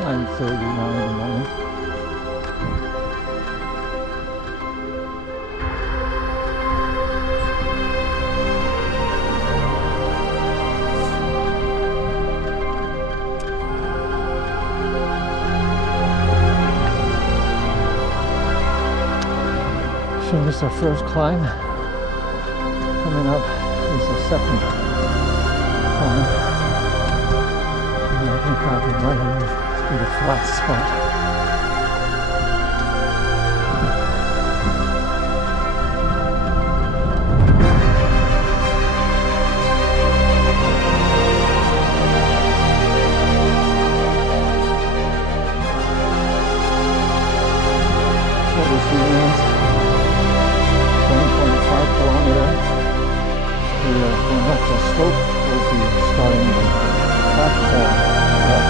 9:30 now in the morning. So this is our first climb. Coming up is the second climb. And I think I'll be running through the flat spot. So this remains 7.5 kilometer. We are going up the slope. We'll be starting the platform walk.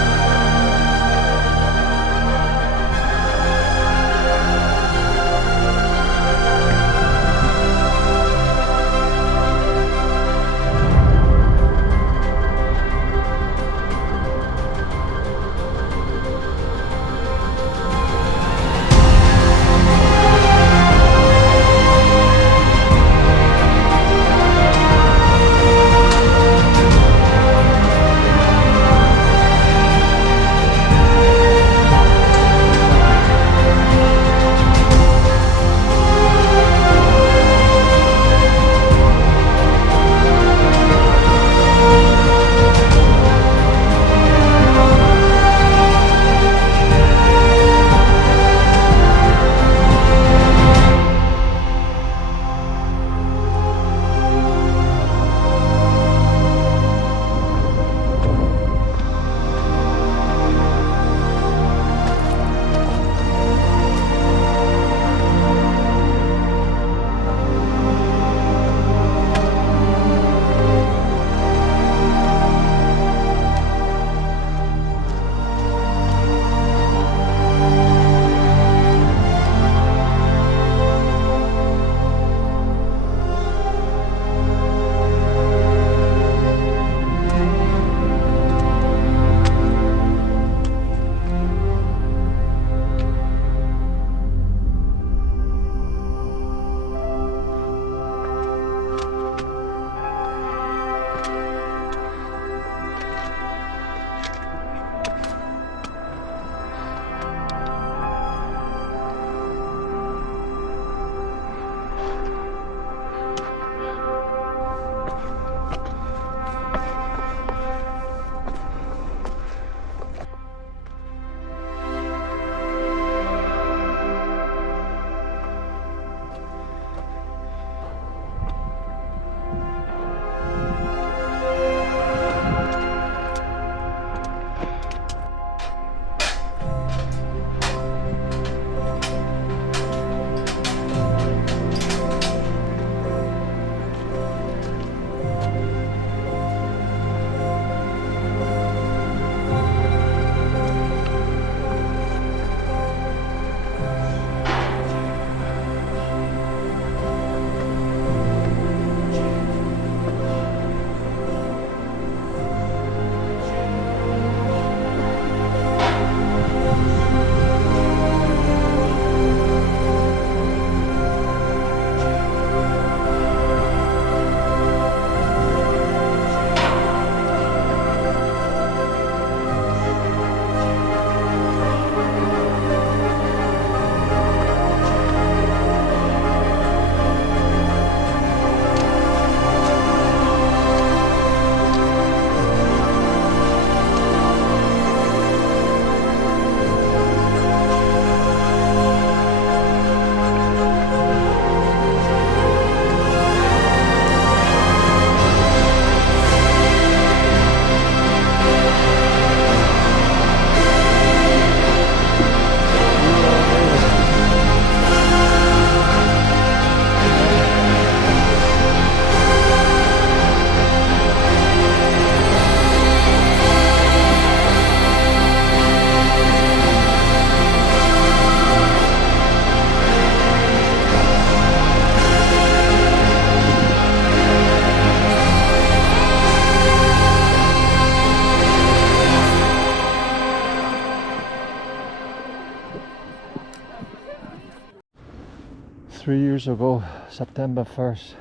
years ago, September 1st,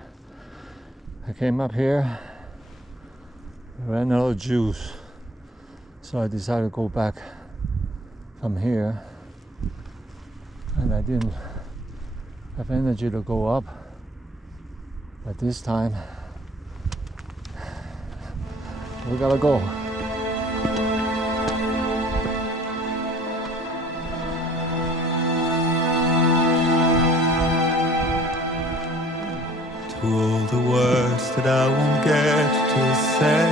I came up here, ran out of juice, so I decided to go back from here, and I didn't have energy to go up, but this time we gotta go. To all the words that I won't get to say,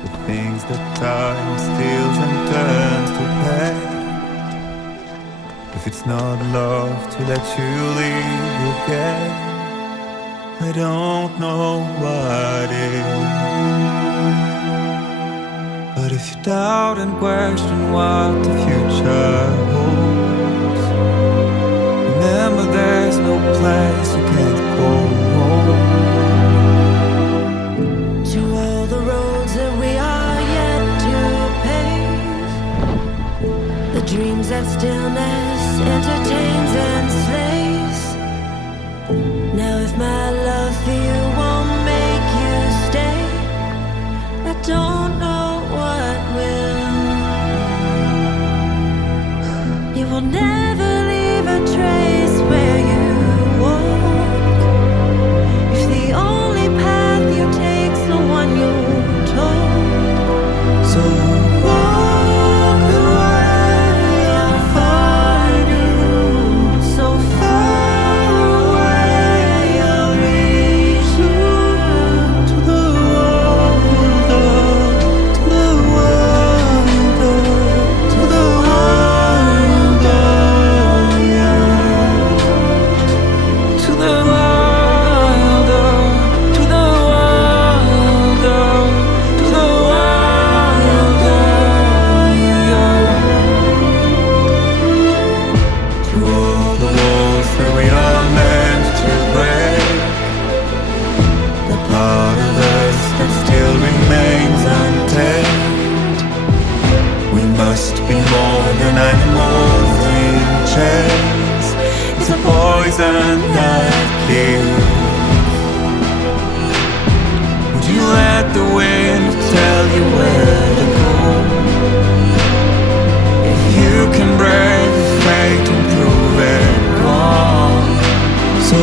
the things that time steals and turns to pain. If it's not love to let you leave again, I don't know what is. But if you doubt and question what the future holds, remember there's no place you can't go home. To all the roads that we are yet to pave, the dreams that stillness entertains and slays. Now if my love for you won't make you stay, I don't know what will. You will never leave a trace where you walk, if the only path you take's the one you're told. So walk away, I'll find you. So far away, I'll reach you. To the world, to the world, to the world, yeah. To the world, to the world, to the world, yeah. To all the walls that we are meant to break, the part of us that still remains untamed. We must be more than animals in chains. It's a poison that kills. Would you let the wind tell you where to go? If you can break fate and prove it wrong, so